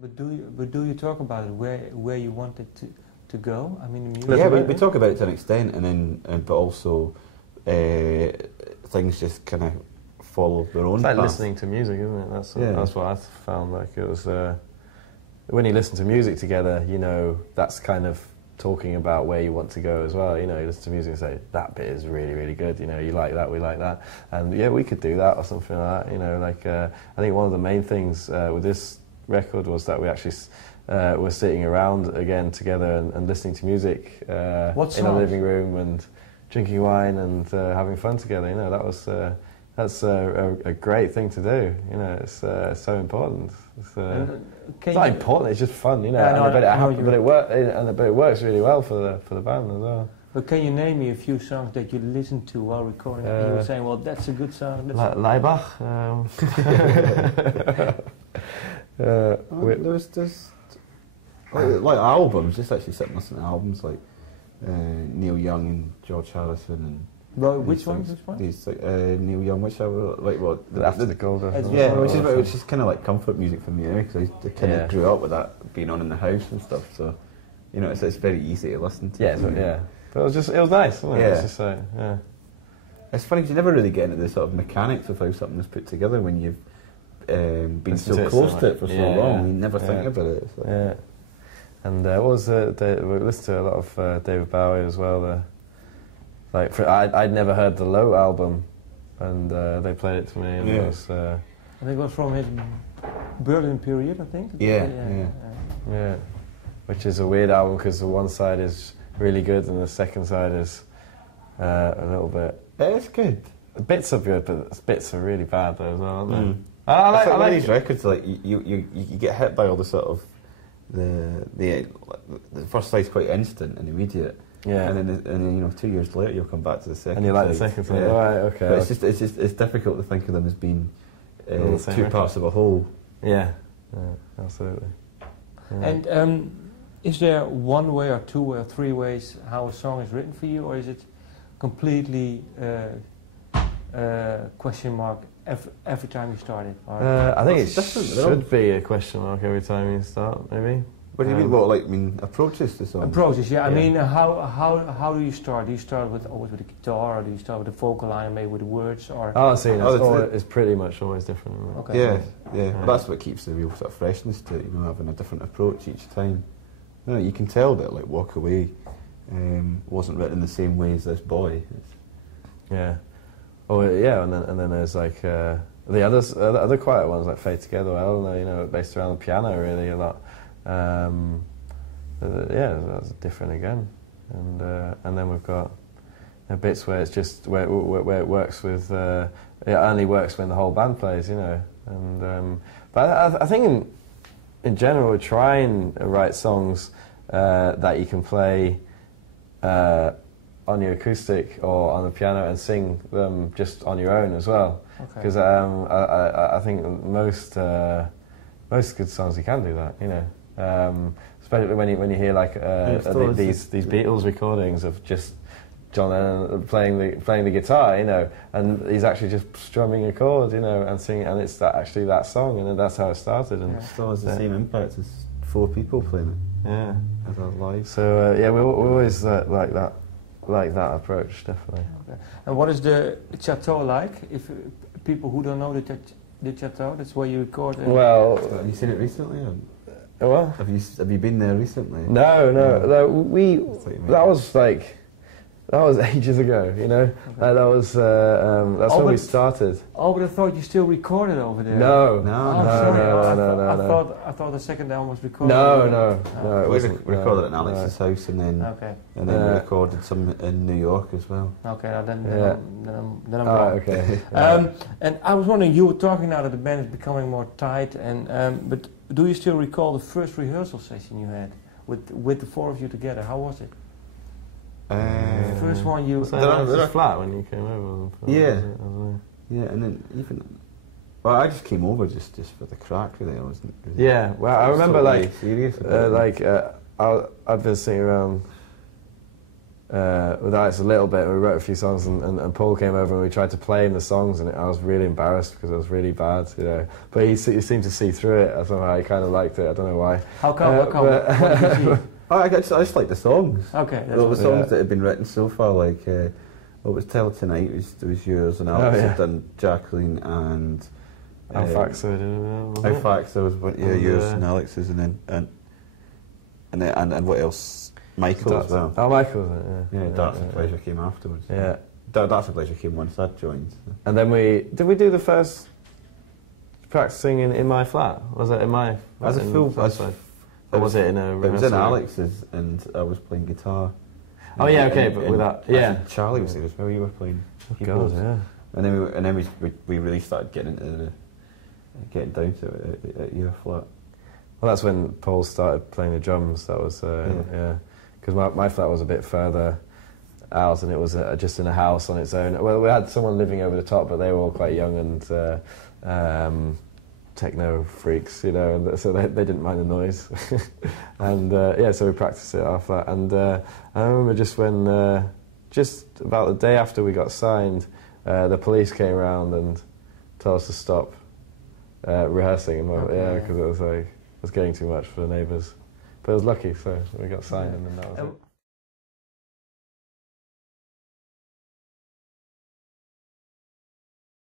But do you talk about it where you want it to go? I mean, the music. Yeah, we talk about it to an extent, and then but also things just kind of follow their own. It's like path. listening to music, isn't it? That's what I found. Like it was when you listen to music together, you know, that's kind of talking about where you want to go as well. You know, you listen to music and say that bit is really, really good. You know, you like that, we like that, and yeah, we could do that or something like that. You know, like I think one of the main things with this record was that we actually were sitting around again together and listening to music in a living room and drinking wine and having fun together. You know, that's a great thing to do. You know, it's so important. It's not important. It's just fun. You know, but it works really well for the band as well. But can you name me a few songs that you listened to while recording? And you were saying, well, that's a good song. Leibach. There's like albums. Just actually sitting listening to albums like Neil Young and George Harrison and. Well, which one? These like Neil Young, whichever, like what After the Gold. Yeah, which is kind of like comfort music for me, because I kind of grew up with that being on in the house and stuff. So, you know, it's very easy to listen to. Yeah. But it was nice, wasn't it? Yeah. It's just like, yeah. It's funny because you never really get into the sort of mechanics of how something is put together when you've been so close to it for so long. You never think about it. It's like, yeah. And we listened to a lot of David Bowie as well. I'd never heard the Low album, and they played it to me, and it was. I think it was from his Berlin period, I think. Yeah. Which is a weird album because the one side is really good and the second side is a little bit. It's good. The bits are good, but the bits are really bad though as well, aren't they? I like these records. Like you get hit by all the sort of the first side's quite instant and immediate. Yeah. And then you know 2 years later you'll come back to the second. And you like side. the second side. Yeah. Right. Okay. But it's difficult to think of them as being two record. parts of a whole. Yeah. Absolutely. Yeah. And is there one way or two way or three ways how a song is written for you, or is it completely question mark every time you start it? I think it different, should be a question mark every time you start, maybe. What do you mean? What, like, approaches to songs? Approaches, yeah. I mean, how do you start? Do you start always with the guitar, or do you start with the vocal line, maybe with the words, or? It's pretty much always different. Okay. Yeah. Well, that's what keeps the real sort of freshness to it. You know, having a different approach each time. You know, you can tell that like Walk Away wasn't written in the same way as This Boy. Yeah. Oh yeah, and then there's like the other quiet ones like Fade Together Well, you know, based around the piano really a lot. That's different again, and then we've got bits where it's just where it works with it only works when the whole band plays, you know. And but I think in general we try and write songs that you can play on your acoustic or on the piano and sing them just on your own as well. Because I think most good songs you can do that, you know. Especially when you hear like these Beatles recordings of just John Lennon playing the guitar, you know, and he's actually just strumming a chord, you know, and singing, and it's actually that song, and that's how it started. And it still has the same impact as 4 people playing it. Yeah, as a live. So we always like that approach, definitely. Okay. And what is the chateau like? If people who don't know the chateau, that's where you record. Well, have you seen it recently? What? Have you been there recently? No. That was ages ago, you know. Okay. That's when we started. Oh, but I thought you still recorded over there. No. No. I thought the second album was recorded. No. We recorded it in Alex's house, and then we recorded some in New York as well. Okay, then I'm wrong. Okay. And I was wondering, you were talking now that the band is becoming more tight, and but do you still recall the first rehearsal session you had with the 4 of you together? How was it? The first one you... So it was flat when you came over? Yeah, and then even... Well, I just came over just for the crack, really. I wasn't really... Yeah, well, I remember, serious I've been sitting around with Alex a little bit. We wrote a few songs, and Paul came over and we tried to play him the songs, and I was really embarrassed because it was really bad, you know. But he seemed to see through it somehow. He kind of liked it. I don't know why. How come? What did you see? I just like the songs. Okay. The songs that had been written so far, like what was Tell Tonight was yours, and Alex had done Jacqueline and Alfaxo, was yours and Alex's, and what else? Michael as well. Oh, Michael, was it? Yeah. Darts and Pleasure came afterwards. Yeah. Darts and Pleasure came once I'd joined. So. And then did we do the first practicing in my flat? Was it in my? As a full. Or was it in a rehearsal? It was in Alex's, and I was playing guitar. Oh yeah, okay, but without Charlie was there as well. You were playing. Oh God, yeah. And then we really started getting down to it at your flat. Well, that's when Paul started playing the drums. That was because my flat was a bit further out, and it was just in a house on its own. Well, we had someone living over the top, but they were all quite young and techno freaks, you know, and so they didn't mind the noise. And so we practiced it at our flat. And I remember just about the day after we got signed, the police came around and told us to stop rehearsing. Because it was getting too much for the neighbours. But it was lucky, so we got signed, and then that was it.